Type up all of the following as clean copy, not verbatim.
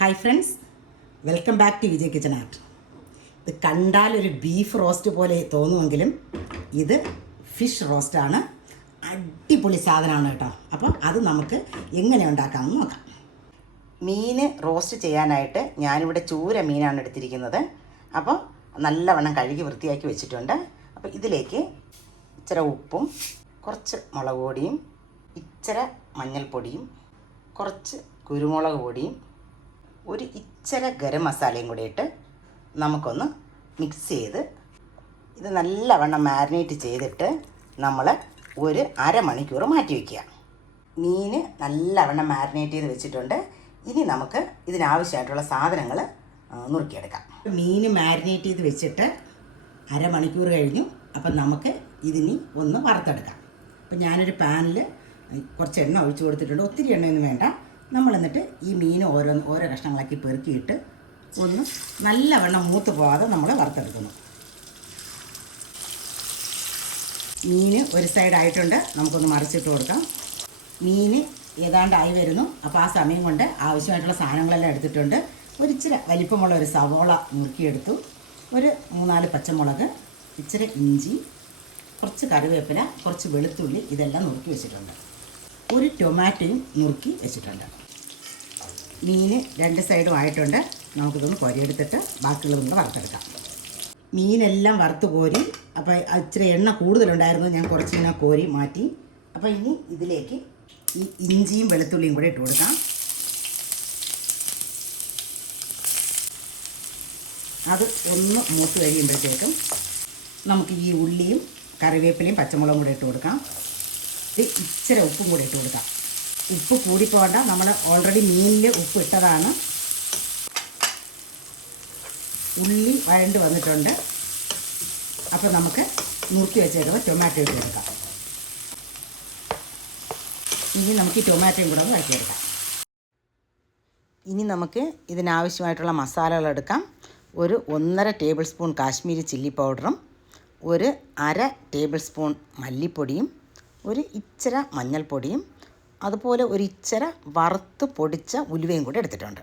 Hi friends, welcome back to Vijay kitchen art. ഇത് കണ്ടാൽ ഒരു ബീഫ് റോസ്റ്റ് പോലെ തോന്നുമെങ്കിലും ഇത് ഫിഷ് റോസ്റ്റാണ്. അടിപൊളി സാധനമാണ് കേട്ടോ. അപ്പോൾ അത് നമുക്ക് എങ്ങനെ ഉണ്ടാക്കാമെന്ന് നോക്കാം. മീൻ റോസ്റ്റ് ചെയ്യാനായിട്ട് ഞാനിവിടെ ചൂര മീനാണ് എടുത്തിരിക്കുന്നത്. അപ്പോൾ നല്ലവണ്ണം കഴുകി വൃത്തിയാക്കി വെച്ചിട്ടുണ്ട്. അപ്പോൾ ഇതിലേക്ക് ഇച്ചിരി ഉപ്പും കുറച്ച് മുളക് പൊടിയും ഇച്ചിരി മഞ്ഞൾപ്പൊടിയും കുറച്ച് കുരുമുളക് പൊടിയും ഒരു ഇച്ചിരി ഗരം മസാലയും കൂടി ഇട്ട് നമുക്കൊന്ന് മിക്സ് ചെയ്ത് ഇത് നല്ലവണ്ണം മാരിനേറ്റ് ചെയ്തിട്ട് നമ്മൾ ഒരു അരമണിക്കൂർ മാറ്റി വയ്ക്കുക. മീൻ നല്ലവണ്ണം മാരിനേറ്റ് ചെയ്ത് വെച്ചിട്ടുണ്ട്. ഇനി നമുക്ക് ഇതിനാവശ്യമായിട്ടുള്ള സാധനങ്ങൾ നുറുക്കിയെടുക്കാം. മീൻ മാരിനേറ്റ് ചെയ്ത് വെച്ചിട്ട് അരമണിക്കൂർ കഴിഞ്ഞു. അപ്പം നമുക്ക് ഇതിനി ഒന്ന് വറുത്തെടുക്കാം. അപ്പം ഞാനൊരു പാനിൽ കുറച്ച് എണ്ണ ഒഴിച്ച് കൊടുത്തിട്ടുണ്ട്. ഒത്തിരി എണ്ണയൊന്നും വേണ്ട. നമ്മൾ എന്നിട്ട് ഈ മീൻ ഓരോ കഷ്ണങ്ങളാക്കി പെറുക്കിയിട്ട് ഒന്ന് നല്ലവണ്ണം മൂത്ത് പോകാതെ നമ്മൾ വറുത്തെടുക്കുന്നു. മീൻ ഒരു സൈഡായിട്ടുണ്ട്. നമുക്കൊന്ന് മറിച്ചിട്ട് കൊടുക്കാം. മീൻ ഏതാണ്ടായി വരുന്നു. അപ്പോൾ ആ സമയം കൊണ്ട് ആവശ്യമായിട്ടുള്ള സാധനങ്ങളെല്ലാം എടുത്തിട്ടുണ്ട്. ഒരിച്ചിരി വലിപ്പമുള്ള ഒരു സവോള നുറുക്കിയെടുത്തു, ഒരു 3-4 പച്ചമുളക്, ഇച്ചിരി ഇഞ്ചി, കുറച്ച് കറിവേപ്പില, കുറച്ച് വെളുത്തുള്ളി, ഇതെല്ലാം നുറുക്കി വെച്ചിട്ടുണ്ട്. ഒരു ടൊമാറ്റോയും നുറുക്കി വെച്ചിട്ടുണ്ട്. മീൻ 2 സൈഡും ആയിട്ടുണ്ട്. നമുക്കിതൊന്ന് കോരിയെടുത്തിട്ട് ബാക്കിയുള്ളത് കൂടെ വറുത്തെടുക്കാം. മീനെല്ലാം വറുത്ത് കോരി. അപ്പോൾ ഇച്ചിരി എണ്ണ കൂടുതലുണ്ടായിരുന്നു, ഞാൻ കുറച്ച് ഇങ്ങനെ കോരി മാറ്റി. അപ്പോൾ ഇനി ഇതിലേക്ക് ഈ ഇഞ്ചിയും വെളുത്തുള്ളിയും കൂടെ ഇട്ട് കൊടുക്കാം. അത് ഒന്ന് മൂത്ത് കഴിയുമ്പോഴത്തേക്കും നമുക്ക് ഈ ഉള്ളിയും കറിവേപ്പിലയും പച്ചമുളകും കൂടെ ഇട്ട് കൊടുക്കാം. ഇച്ചിരി ഉപ്പും കൂടി ഇട്ട് കൊടുക്കാം. ഉപ്പ് കൂടിപ്പോണ്ട, നമ്മൾ ഓൾറെഡി മീനിൽ ഉപ്പ് ഇട്ടതാണ്. ഉള്ളി വഴണ്ട് വന്നിട്ടുണ്ട്. അപ്പോൾ നമുക്ക് നുറുക്കി വെച്ചേക്കുന്നത് ടൊമാറ്റോ ഇട്ട് കൊടുക്കാം. ഇനി നമുക്ക് ഈ ടൊമാറ്റോയും കൂടെ ഒന്ന് വഴറ്റിയെടുക്കാം. ഇനി നമുക്ക് ഇതിനാവശ്യമായിട്ടുള്ള മസാലകൾ എടുക്കാം. ഒരു 1.5 ടേബിൾ സ്പൂൺ കാശ്മീരി ചില്ലി പൗഡറും ഒരു 1/2 ടേബിൾ സ്പൂൺ മല്ലിപ്പൊടിയും ഒരു ഇച്ചിരി മഞ്ഞൾപ്പൊടിയും അതുപോലെ ഒരു ഇച്ചിരി വറുത്ത് പൊടിച്ച ഉലുവയും കൂടി എടുത്തിട്ടുണ്ട്.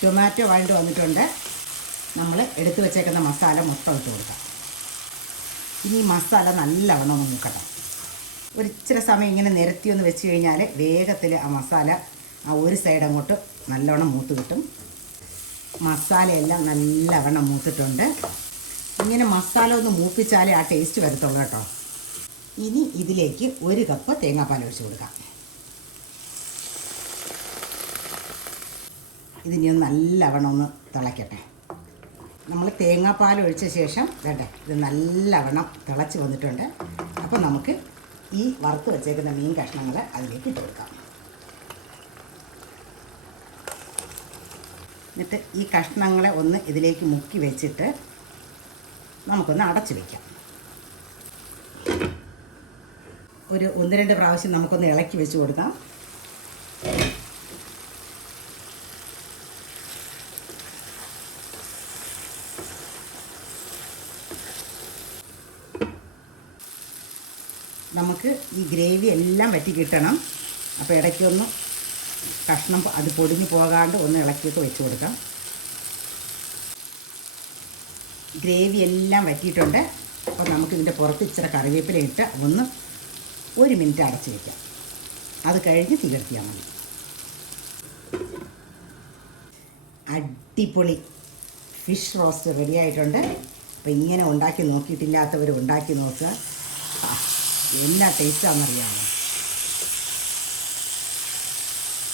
ടൊമാറ്റോ വഴണ്ട് വന്നിട്ടുണ്ട്. നമ്മൾ എടുത്തു വെച്ചേക്കുന്ന മസാല മൊത്തം ഇട്ട് കൊടുക്കാം. ഇനി മസാല നല്ലവണ്ണം ഒന്ന് മൂക്കട്ടെ. ഒരു ഇച്ചിരി സമയം ഇങ്ങനെ നിരത്തി ഒന്ന് വെച്ച് കഴിഞ്ഞാൽ വേഗത്തിൽ ആ മസാല ഒരു സൈഡ് അങ്ങോട്ട് നല്ലവണ്ണം മൂത്ത് കിട്ടും. മസാലയെല്ലാം നല്ലവണ്ണം മൂത്തിട്ടുണ്ട്. ഇങ്ങനെ മസാല ഒന്ന് മൂപ്പിച്ചാലേ ആ ടേസ്റ്റ് വരത്തുള്ളൂ കേട്ടോ. ഇനി ഇതിലേക്ക് 1 കപ്പ് തേങ്ങാപ്പാൽ ഒഴിച്ച് കൊടുക്കാം. ഇതിനി ഒന്ന് നല്ലവണ്ണം ഒന്ന് തിളയ്ക്കട്ടെ. നമ്മൾ തേങ്ങാപ്പാൽ ഒഴിച്ച ശേഷം വേണ്ടേ ഇത് നല്ലവണ്ണം തിളച്ച് വന്നിട്ടുണ്ട്. അപ്പോൾ നമുക്ക് ഈ വറുത്ത് വെച്ചേക്കുന്ന മീൻ കഷ്ണങ്ങൾ അതിലേക്ക് ഇട്ട് കൊടുക്കാം. എന്നിട്ട് ഈ കഷ്ണങ്ങളെ ഒന്ന് ഇതിലേക്ക് മുക്കി വെച്ചിട്ട് നമുക്കൊന്ന് അടച്ച് വയ്ക്കാം. ഒരു 1-2 പ്രാവശ്യം നമുക്കൊന്ന് ഇളക്കി വെച്ച് കൊടുക്കാം. നമുക്ക് ഈ ഗ്രേവി എല്ലാം വറ്റി കിട്ടണം. അപ്പോൾ ഇടയ്ക്കൊന്ന് കഷ്ണം അത് പൊടിഞ്ഞ് പോകാണ്ട് ഒന്ന് ഇളക്കിയൊക്കെ വെച്ച് കൊടുക്കാം. ഗ്രേവി എല്ലാം വറ്റിയിട്ടുണ്ട്. അപ്പോൾ നമുക്കിതിൻ്റെ പുറത്ത് ഇച്ചിരി കറിവേപ്പില ഇട്ട് ഒന്ന് 1 മിനിറ്റ് അടച്ച് വയ്ക്കാം. അത് കഴിഞ്ഞ് തീർത്തിയാൽ മതി. അടിപൊളി ഫിഷ് റോസ്റ്റ് റെഡി ആയിട്ടുണ്ട്. അപ്പോൾ ഇങ്ങനെ ഉണ്ടാക്കി നോക്കിയിട്ടില്ലാത്തവർ ഉണ്ടാക്കി നോക്കുക. എല്ലാ ടേസ്റ്റാണെന്നറിയാമോ.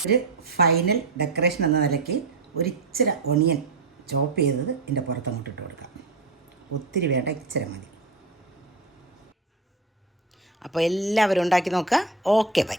ഒരു ഫൈനൽ ഡെക്കറേഷൻ എന്ന നിലയ്ക്ക് ഒരു ഇച്ചിരി ഒണിയൻ ചോപ്പ് ചെയ്തത് ഇതിൻ്റെ പുറത്തങ്ങോട്ട് ഇട്ട് കൊടുക്കാം. ഒത്തിരി വേണ്ട, ഇച്ചിരി മതി. അപ്പോൾ എല്ലാവരും ഉണ്ടാക്കി നോക്കുക. Okay, by.